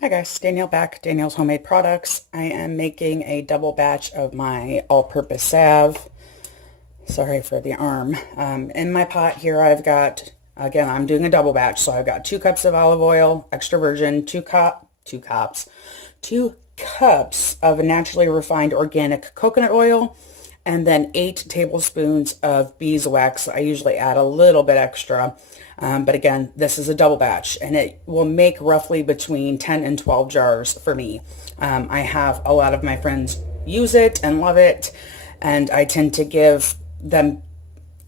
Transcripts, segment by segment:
Hi guys, Danielle back, Danielle's Homemade Products. I am making a double batch of my all-purpose salve. Sorry for the arm. In my pot here I've got, again, I'm doing a double batch, so I've got 2 cups of olive oil, extra virgin, 2 cups of naturally refined organic coconut oil, and then 8 tablespoons of beeswax. I usually add a little bit extra. But again, this is a double batch, and it will make roughly between 10 and 12 jars for me. I have a lot of my friends use it and love it, and I tend to give them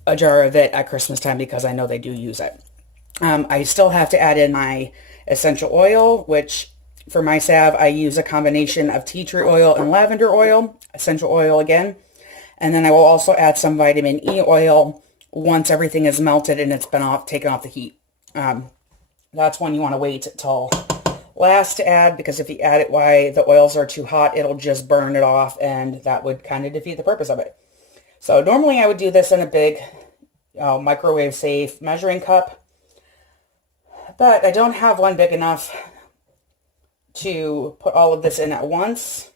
a jar of it at Christmas time because I know they do use it. I still have to add in my essential oil, which for my salve, I use a combination of tea tree oil and lavender oil, essential oil again. And then I will also add some vitamin E oil once everything is melted and it's been taken off the heat. That's when you want to wait till last to add, because if you add it while the oils are too hot, it'll just burn it off, and that would kind of defeat the purpose of it. So normally I would do this in a big microwave safe measuring cup, but I don't have one big enough to put all of this in at once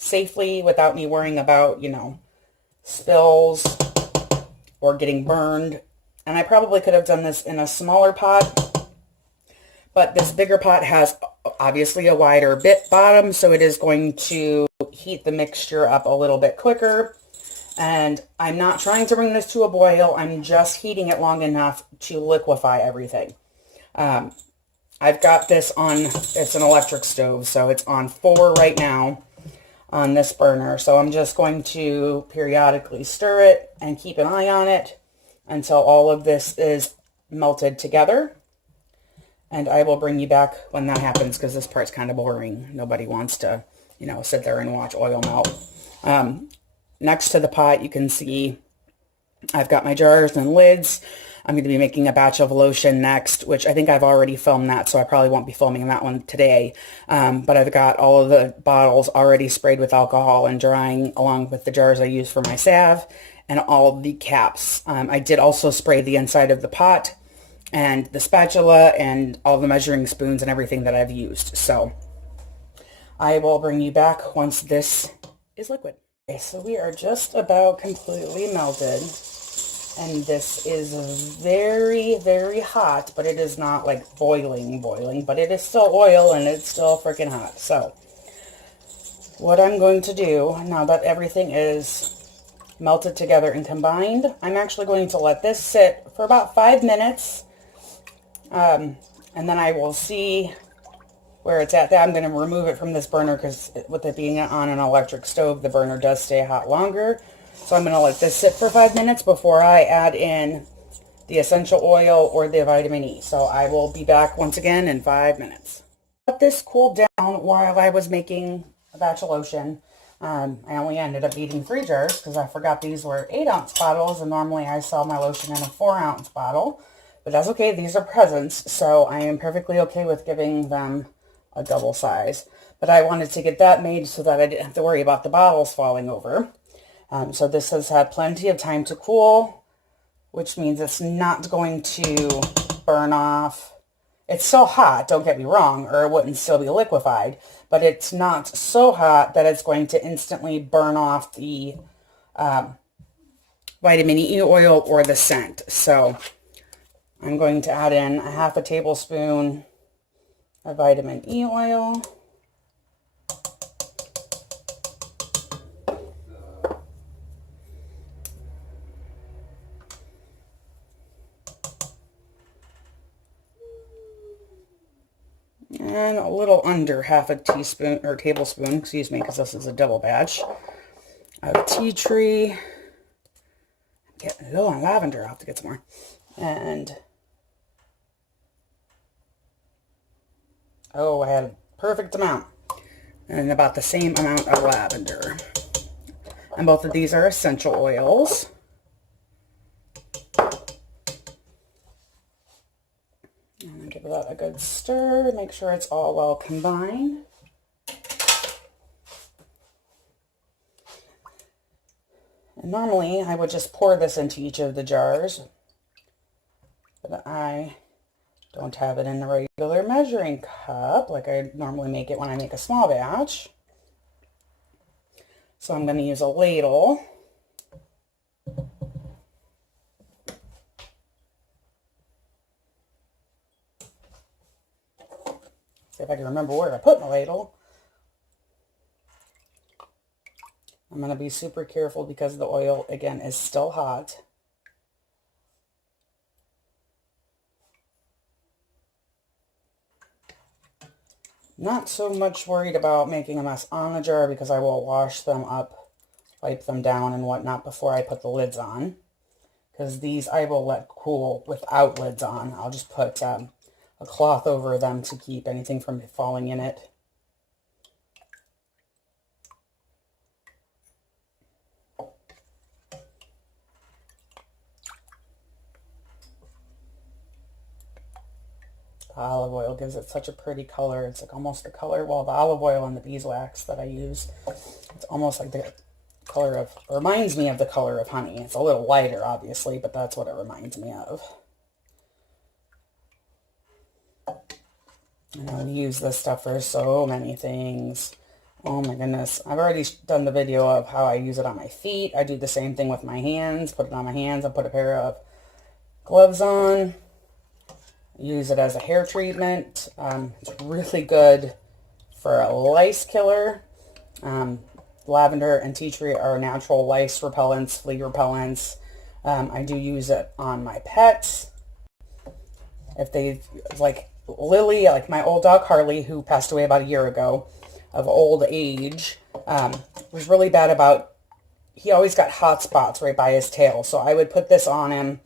safely without me worrying about, spills or getting burned. And I probably could have done this in a smaller pot, but this bigger pot has obviously a wider bit bottom, so it is going to heat the mixture up a little bit quicker. And I'm not trying to bring this to a boil. I'm just heating it long enough to liquefy everything. I've got this on, it's an electric stove, so it's on 4 right now on this burner. So I'm just going to periodically stir it and keep an eye on it until all of this is melted together. And I will bring you back when that happens, because this part's kind of boring. Nobody wants to, sit there and watch oil melt. Next to the pot, you can see I've got my jars and lids. I'm going to be making a batch of lotion next, which I think I've already filmed that, so I probably won't be filming that one today. But I've got all of the bottles already sprayed with alcohol and drying, along with the jars I use for my salve and all the caps. I did also spray the inside of the pot and the spatula and all the measuring spoons and everything that I've used. So I will bring you back once this is liquid. Okay, so we are just about completely melted. And this is very, very hot, but it is not like boiling, but it is still oil and it's still freaking hot. So what I'm going to do now that everything is melted together and combined, I'm actually going to let this sit for about 5 minutes. And then I will see where it's at. I'm going to remove it from this burner because with it being on an electric stove, the burner does stay hot longer. So I'm going to let this sit for 5 minutes before I add in the essential oil or the vitamin E. So I will be back once again in 5 minutes. Let this cool down while I was making a batch of lotion. I only ended up eating 3 jars because I forgot these were 8-ounce bottles, and normally I sell my lotion in a 4-ounce bottle. But that's okay. These are presents, so I am perfectly okay with giving them a double size. But I wanted to get that made so that I didn't have to worry about the bottles falling over. So this has had plenty of time to cool, which means it's not going to burn off. It's still hot, don't get me wrong, or it wouldn't still be liquefied, but it's not so hot that it's going to instantly burn off the vitamin E oil or the scent. So I'm going to add in a half a tablespoon of vitamin E oil. And a little under half a teaspoon or tablespoon, excuse me, because this is a double batch of tea tree. I'm getting low on lavender. I'll have to get some more. And oh, I had a perfect amount. And about the same amount of lavender. And both of these are essential oils. And give that a good stir, make sure it's all well combined. And normally I would just pour this into each of the jars, but I Don't have it in the regular measuring cup like I normally make it when I make a small batch. So I'm going to use a ladle. See if I can remember where I put my ladle. I'm going to be super careful because the oil, again, is still hot. Not so much worried about making a mess on the jar because I will wash them up, wipe them down and whatnot before I put the lids on. Because these I will let cool without lids on. I'll just put a cloth over them to keep anything from falling in it. Olive oil gives it such a pretty color. It's like almost the color, well, the olive oil and the beeswax that I use, it's almost like the color of, reminds me of the color of honey. It's a little lighter, obviously, but that's what it reminds me of. And I use this stuff for so many things. Oh my goodness. I've already done the video of how I use it on my feet. I do the same thing with my hands. Put it on my hands. I put a pair of gloves on. Use it as a hair treatment. It's really good for a lice killer. Lavender and tea tree are natural lice repellents, flea repellents. I do use it on my pets. If they, like Lily, like my old dog Harley, who passed away about a year ago of old age, was really bad about, he always got hot spots right by his tail. So I would put this on him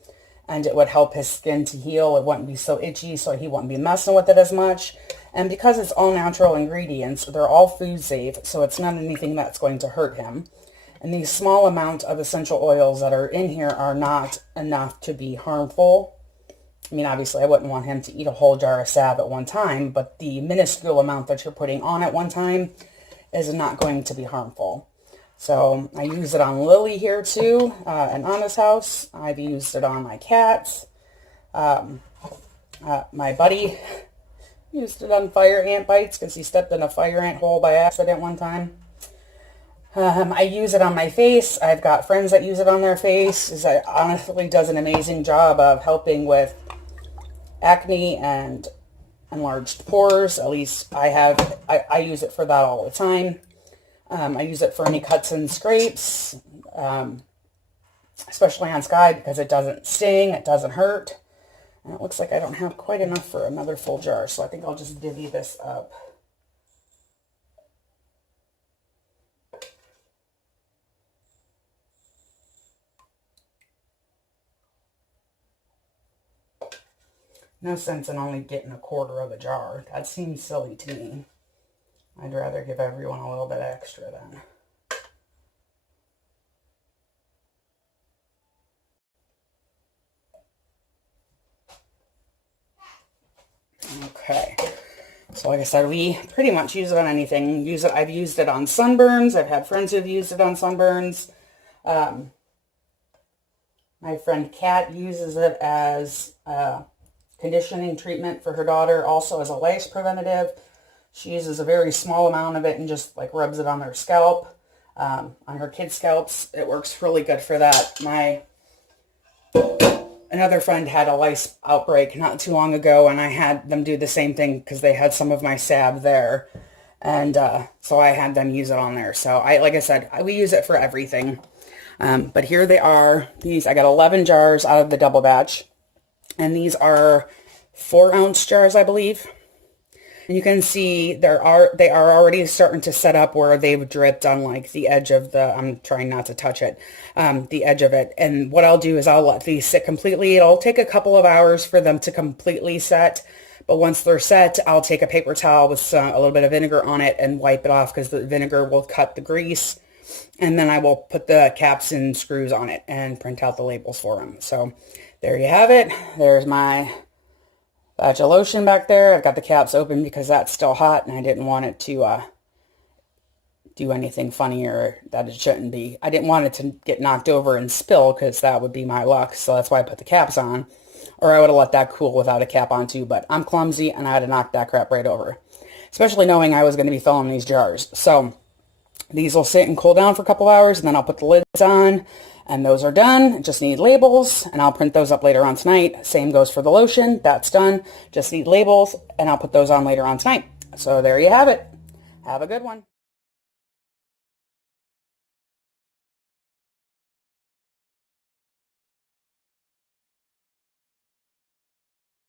and it would help his skin to heal. It wouldn't be so itchy, so he wouldn't be messing with it as much. And because it's all natural ingredients, they're all food safe, so it's not anything that's going to hurt him. And these small amount of essential oils that are in here are not enough to be harmful. I mean, obviously, I wouldn't want him to eat a whole jar of salve at one time, but the minuscule amount that you're putting on at one time is not going to be harmful. So I use it on Lily here too, and Anna's house. I've used it on my cats. My buddy used it on fire ant bites because he stepped in a fire ant hole by accident one time. I use it on my face. I've got friends that use it on their face. It honestly does an amazing job of helping with acne and enlarged pores. At least I use it for that all the time. I use it for any cuts and scrapes, especially on Sky because it doesn't sting, it doesn't hurt. And it looks like I don't have quite enough for another full jar, so I think I'll just divvy this up. No sense in only getting a quarter of a jar. That seems silly to me. I'd rather give everyone a little bit extra then. Okay. So like I said, we pretty much use it on anything. I've used it on sunburns. I've had friends who've used it on sunburns. My friend Kat uses it as a conditioning treatment for her daughter, also as a lice preventative. She uses a very small amount of it and just like rubs it on their scalp. On her kids' scalps, it works really good for that. Another friend had a lice outbreak not too long ago, and I had them do the same thing because they had some of my salve there. And so I had them use it on there. So like I said, we use it for everything. But here they are. I got 11 jars out of the double batch. And these are 4-ounce jars, I believe. And you can see they are already starting to set up where they've dripped on like the edge of the, I'm trying not to touch it, the edge of it. And what I'll do is I'll let these sit completely. It'll take a couple of hours for them to completely set. But once they're set, I'll take a paper towel with a little bit of vinegar on it and wipe it off because the vinegar will cut the grease. And then I will put the caps and screws on it and print out the labels for them. So there you have it. There's my batch of lotion back there. I've got the caps open because that's still hot and I didn't want it to do anything funny or that it shouldn't be. I didn't want it to get knocked over and spill because that would be my luck. So that's why I put the caps on. or I would have let that cool without a cap on too, but I'm clumsy and I had to knock that crap right over. Especially knowing I was going to be filling these jars. So these will sit and cool down for a couple hours, and then I'll put the lids on, and those are done. Just need labels, and I'll print those up later on tonight. Same goes for the lotion. That's done. Just need labels, and I'll put those on later on tonight. So there you have it. Have a good one.